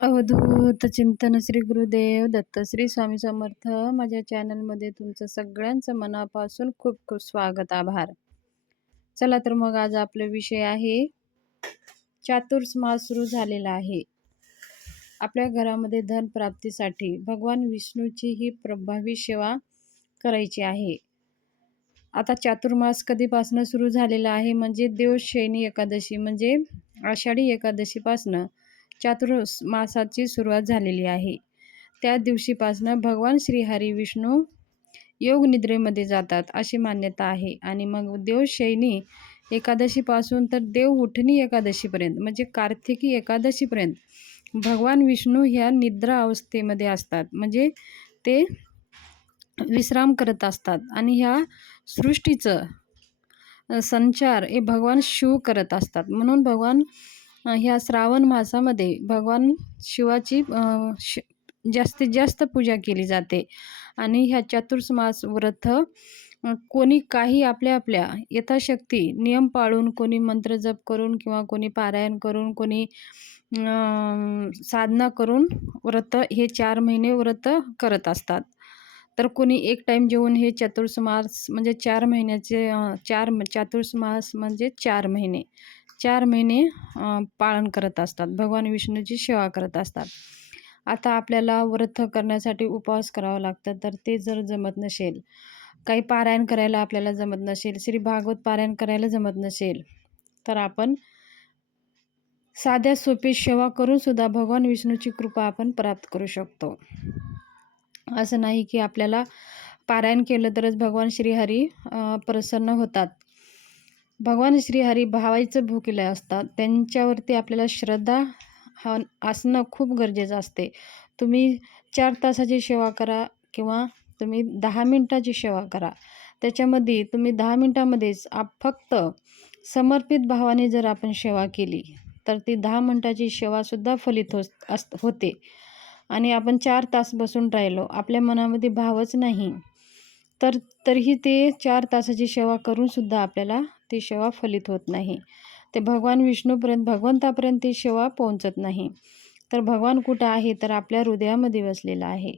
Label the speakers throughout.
Speaker 1: अवधूत चिंतन श्री गुरुदेव दत्त श्री स्वामी समर्थ. माझ्या चॅनलमध्ये तुमचं सगळ्यांचं मनापासून खूप खूप स्वागत आभार. चला तर मग आज आपला विषय आहे चातुर्स मास सुरू झालेला आहे. आपल्या घरामध्ये धन प्राप्तीसाठी भगवान विष्णूची ही प्रभावी सेवा करायची आहे. आता चातुर्मास कधीपासनं सुरू झालेला आहे? म्हणजे देवशैनी एकादशी म्हणजे आषाढी एकादशीपासनं. चातुर्मासाची सुरुवात झालेली आहे. त्या दिवशीपासनं भगवान श्रीहरी विष्णू योग निद्रेमध्ये जातात अशी मान्यता आहे. आणि मग देवशैनी एकादशीपासून तर देव उठणी एकादशीपर्यंत म्हणजे कार्तिकी एकादशीपर्यंत भगवान विष्णू ह्या निद्रा अवस्थेमध्ये असतात. म्हणजे ते विश्राम करत असतात आणि ह्या सृष्टीचं संचार हे भगवान शिव करत असतात. म्हणून भगवान ह्या श्रावण मासामध्ये भगवान शिवाची श जास्तीत जास्त पूजा केली जाते. आणि ह्या चतुर्मास व्रत कोणी काही आपल्या आपल्या यथाशक्ती नियम पाळून कोणी मंत्र जप करून किंवा कोणी पारायण करून कोणी साधना करून व्रत हे चार महिने व्रत करत असतात. तर कोणी एक टाईम जेवून हे चतुर्मास म्हणजे चार महिन्याचे चार चतुर्मास म्हणजे चार महिने. चार महिने पालन करत असतात. भगवान विष्णूची सेवा करत असतात. आता आपल्याला व्रत करण्यासाठी उपवास करावा लागतं तर ते जर जमत नसेल काही पारायण करायला आपल्याला जमत नसेल श्री भागवत पारायण करायला जमत नसेल तर आपण साध्या सोपी सेवा करून सुद्धा भगवान विष्णूची कृपा आपण प्राप्त करू शकतो. असं नाही की आपल्याला पारायण केलं तरच भगवान श्रीहरी प्रसन्न होतात. भगवान श्रीहरी भावायचं भूकेले असतात. त्यांच्यावरती आपल्याला श्रद्धा हा असणं खूप गरजेचं असते. तुम्ही चार तासाची सेवा करा किंवा तुम्ही दहा मिनटाची सेवा करा. त्याच्यामध्ये तुम्ही दहा मिनटामध्येच आप फक्त समर्पित भावाने जर आपण सेवा केली तर ती दहा मिनटाची सेवासुद्धा फलित हो अस होते. आणि आपण चार तास बसून राहिलो आपल्या मनामध्ये भावच नाही. तर तरीही ते चार तासाची सेवा करूनसुद्धा आपल्याला ती सेवा फलित होत नाही. ते भगवान विष्णूपर्यंत भगवंतापर्यंत ती सेवा पोहोचत नाही. तर भगवान कुठं आहे? तर आपल्या हृदयामध्ये वसलेला आहे.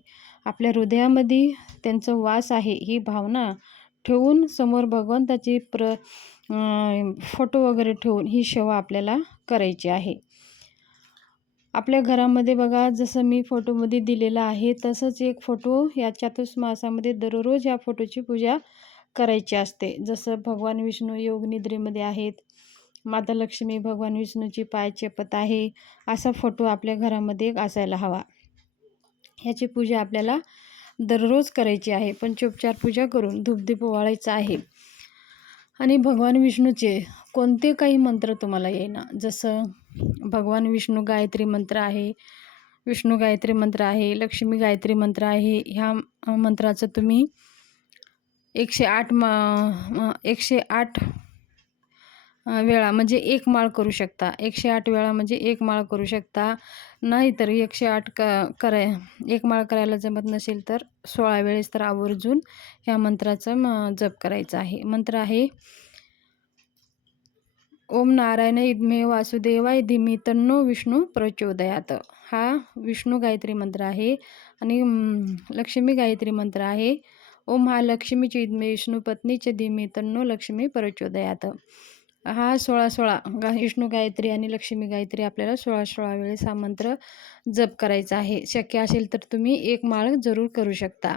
Speaker 1: आपल्या हृदयामध्ये त्यांचं वास आहे. ही भावना ठेवून समोर भगवंताची प्र फोटो वगैरे ठेवून ही सेवा आपल्याला करायची आहे. आपल्या घरामध्ये बघा जसं मी फोटोमध्ये दिलेला आहे तसंच एक फोटो या चातुर्मासामध्ये दररोज या फोटोची पूजा करायची असते. जसं भगवान विष्णू योगनिद्रेमध्ये आहेत. माता लक्ष्मी भगवान विष्णूची पाय चेपत आहे. असा फोटो आपल्या घरामध्ये असायला हवा. ह्याची पूजा आपल्याला दररोज करायची आहे. पंचोपचार पूजा करून धूपदीप ओवाळायचं आहे. आणि भगवान विष्णूचे कोणते काही मंत्र तुम्हाला येईना. जसं भगवान विष्णू गायत्री मंत्र आहे. विष्णू गायत्री मंत्र आहे. लक्ष्मी गायत्री मंत्र आहे. ह्या मंत्राचं तुम्ही एकशे आठ म एकशे आठ वेळा म्हणजे एक माळ करू शकता. एकशे आठ वेळा म्हणजे एक माळ करू शकता. नाहीतर एकशे आठ क कराय एक माळ करायला जमत नसेल तर सोळा वेळेस तर आवर्जून ह्या मंत्राचं म जप करायचं आहे. मंत्र आहे ओम नारायण इद्मे वासुदेवाय धिमी तन्नो विष्णू प्रचोदयात. हा विष्णू गायत्री मंत्र आहे आणि लक्ष्मी गायत्री मंत्र आहे. ओ महालक्ष्मी चिदमे विष्णू पत्नीचे धीमे तन्नो लक्ष्मी परचोदयात. हा सोळा सोळा गा विष्णू गायत्री आणि लक्ष्मी गायत्री आपल्याला सोळा सोळा वेळेस हा मंत्र जप करायचा आहे. शक्य असेल तर तुम्ही एक माळ जरूर करू शकता.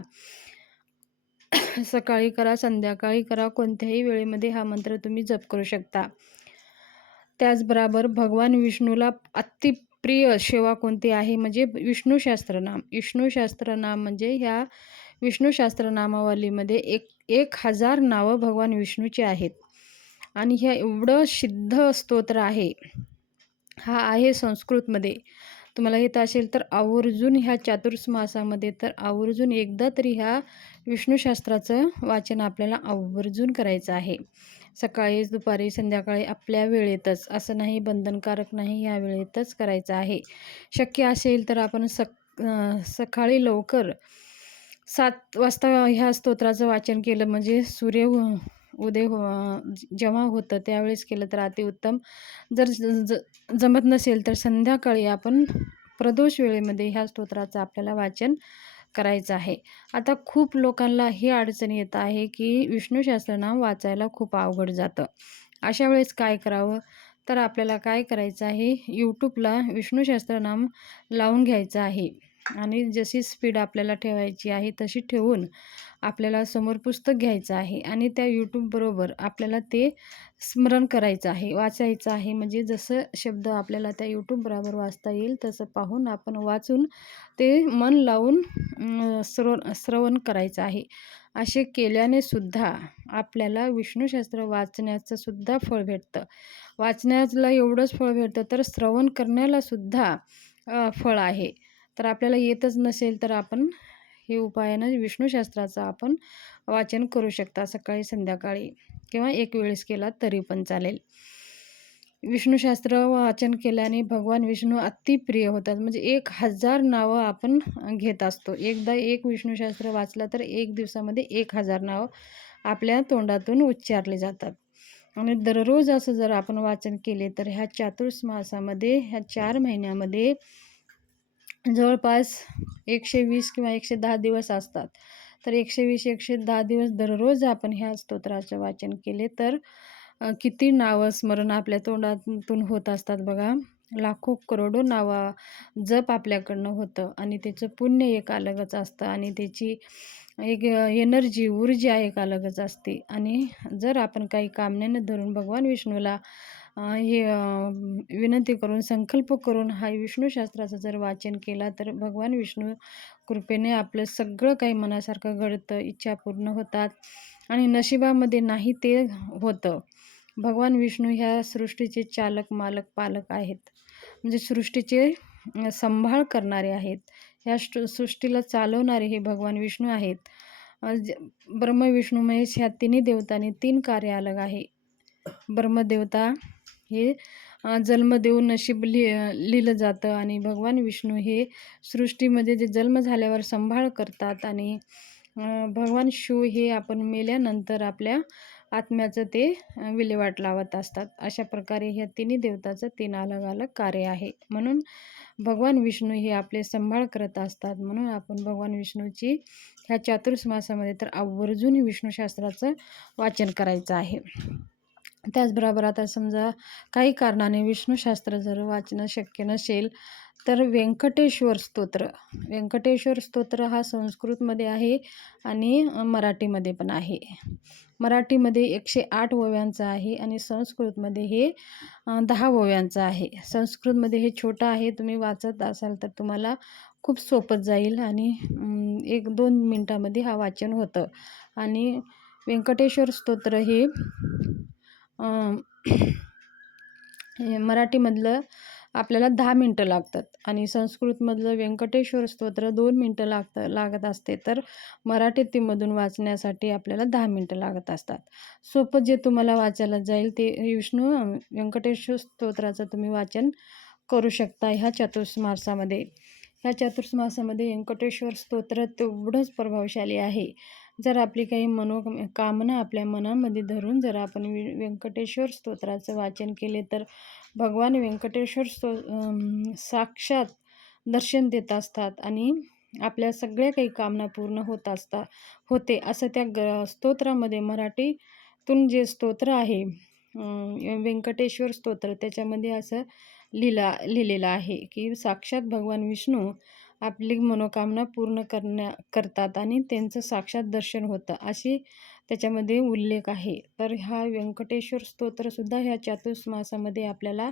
Speaker 1: सकाळी करा संध्याकाळी करा कोणत्याही वेळेमध्ये हा मंत्र तुम्ही जप करू शकता. त्याचबरोबर भगवान विष्णूला अतिप्रिय सेवा कोणती आहे? म्हणजे विष्णू शास्त्रनाम विष्णू शास्त्रनाम म्हणजे ह्या विष्णू नामावलीमध्ये एक एक हजार नावं भगवान विष्णूची आहेत. आणि ह्या एवढं सिद्ध स्तोत्र आहे. हा आहे संस्कृतमध्ये. तुम्हाला येत असेल तर आवर्जून ह्या चातुर्मासामध्ये तर आवर्जून एकदा तरी ह्या विष्णूशास्त्राचं वाचन आपल्याला आवर्जून करायचं आहे. सकाळी दुपारी संध्याकाळी आपल्या वेळेतच असं नाही बंधनकारक नाही या वेळेतच करायचं आहे. शक्य असेल तर आपण सक सकाळी लवकर सात वाजता ह्या स्तोत्राचं वाचन केलं. म्हणजे सूर्य उदय हो जेव्हा होतं त्यावेळेस केलं तर अतिउत्तम जर ज जमत नसेल तर संध्याकाळी आपण प्रदोष वेळेमध्ये ह्या स्तोत्राचं आपल्याला वाचन करायचं आहे. आता खूप लोकांना ही अडचण येत आहे की विष्णू शास्त्रनाम वाचायला खूप अवघड जातं. अशा वेळेस काय करावं? तर आपल्याला काय करायचं आहे? यूट्यूबला विष्णू शास्त्रनाम लावून घ्यायचं आहे. आणि जशी स्पीड आपल्याला ठेवायची आहे तशी ठेवून आपल्याला समोर पुस्तक घ्यायचं आहे आणि त्या यूट्यूबबरोबर आपल्याला ते स्मरण करायचं आहे वाचायचं आहे. म्हणजे जसं शब्द आपल्याला त्या यूट्यूबबरोबर वाचता येईल तसं पाहून आपण वाचून ते मन लावून अं, श्रवण करायचं आहे. असे केल्याने सुद्धा आपल्याला विष्णूशास्त्र वाचण्याचं सुद्धा फळ भेटतं. वाचण्याला एवढंच फळ भेटतं तर श्रवण करण्याला सुद्धा फळ आहे. तर आपल्याला येतच नसेल तर आपण हे उपायानं विष्णूशास्त्राचं आपण वाचन करू शकता सकाळी संध्याकाळी किंवा एक वेळेस केला तरी पण चालेल. विष्णूशास्त्र वाचन केल्याने भगवान विष्णू अतिप्रिय होतात. म्हणजे एक हजार नावं आपण घेत असतो. एकदा एक विष्णूशास्त्र वाचलं तर एक दिवसामध्ये एक हजार नावं आपल्या तोंडातून उच्चारले जातात. आणि दररोज असं जर आपण वाचन केले तर ह्या चातुर्स मासामध्ये ह्या चार महिन्यामध्ये जवळपास एकशे वीस किंवा एकशे दहा दिवस असतात. तर एकशे वीस एकशे दहा दिवस दररोज आपण ह्या स्तोत्राचं वाचन केले तर किती नावं स्मरण आपल्या तोंडातून होत असतात बघा. लाखो करोडो नावा जप आपल्याकडनं होतं आणि त्याचं पुण्य एक अलगच असतं आणि त्याची एक एनर्जी ऊर्जा एक अलगच असते. आणि जर आपण काही कामनेनं धरून भगवान विष्णूला हे विनंती करून संकल्प करून हा विष्णूशास्त्राचं जर वाचन केला तर भगवान विष्णू कृपेने आपलं सगळं काही मनासारखं घडतं इच्छा पूर्ण होतात आणि नशिबामध्ये नाही ते होतं. भगवान विष्णू ह्या सृष्टीचे चालक मालक पालक आहेत. म्हणजे सृष्टीचे संभाळ करणारे आहेत. ह्या सृष्टीला चालवणारे हे भगवान विष्णू आहेत. ज ब्रह्म विष्णू महेश ह्या तिन्ही देवतांनी तीन कार्य अलग आहे. ब्रह्मदेवता हे जन्म देऊन नशीब लि लिहिलं जातं आणि भगवान विष्णू हे सृष्टीमध्ये जे जन्म झाल्यावर सांभाळ करतात आणि भगवान शिव हे आपण मेल्यानंतर आपल्या आत्म्याचं ते विल्हेवाट लावत असतात. अशा प्रकारे ह्या तिन्ही देवताचं तीन अलग अलग कार्य आहे. म्हणून भगवान विष्णू हे आपले सांभाळ करत असतात. म्हणून आपण भगवान विष्णूची ह्या चातुर्समासामध्ये तर आवर्जून विष्णूशास्त्राचं वाचन करायचं आहे. त्याचबरोबर आता समजा काही कारणाने विष्णूशास्त्र जर वाचणं शक्य नसेल तर व्यंकटेश्वर स्तोत्र. व्यंकटेश्वर स्तोत्र हा संस्कृतमध्ये आहे आणि मराठीमध्ये पण आहे. मराठीमध्ये एकशे आठ ओव्यांचा आहे आणि संस्कृतमध्ये हे दहा ओव्यांचं आहे. संस्कृतमध्ये हे छोटं आहे तुम्ही वाचत असाल तर तुम्हाला खूप सोपं जाईल आणि एक दोन मिनटामध्ये हा वाचन होतं. आणि व्यंकटेश्वर स्तोत्र हे मराठीमधलं आपल्याला दहा मिनटं लागतात आणि संस्कृतमधलं व्यंकटेश्वर स्तोत्र दोन मिनटं लागतं लागत असते. तर मराठीमधून वाचण्यासाठी आपल्याला दहा मिनटं लागत असतात. सोपं जे तुम्हाला वाचायला जाईल ते विष्णू व्यंकटेश्वर स्तोत्राचं तुम्ही वाचन करू शकता ह्या चतुर्मासामध्ये. ह्या चतुर्मासामध्ये व्यंकटेश्वर स्तोत्र तेवढंच प्रभावशाली आहे. जर आपली काही मनो कामना आपल्या मनामध्ये धरून जर आपण वि व्यंकटेश्वर स्तोत्राचं वाचन केले तर भगवान व्यंकटेश्वर स्तो साक्षात दर्शन देत असतात आणि आपल्या सगळ्या काही कामना पूर्ण होत असतात होते. असं त्या ग स्तोत्रामध्ये मराठीतून जे स्तोत्र आहे व्यंकटेश्वर स्तोत्र त्याच्यामध्ये असं लिहिला लिहिलेलं आहे की साक्षात भगवान विष्णू आपली मनोकामना पूर्ण करण्या करतात आणि त्यांचं साक्षात दर्शन होतं अशी त्याच्यामध्ये उल्लेख आहे. तर हा व्यंकटेश्वर स्तोत्रसुद्धा ह्या चातुर्मासामध्ये आपल्याला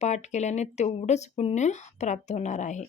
Speaker 1: पाठ केल्याने तेवढंच पुण्य प्राप्त होणार आहे.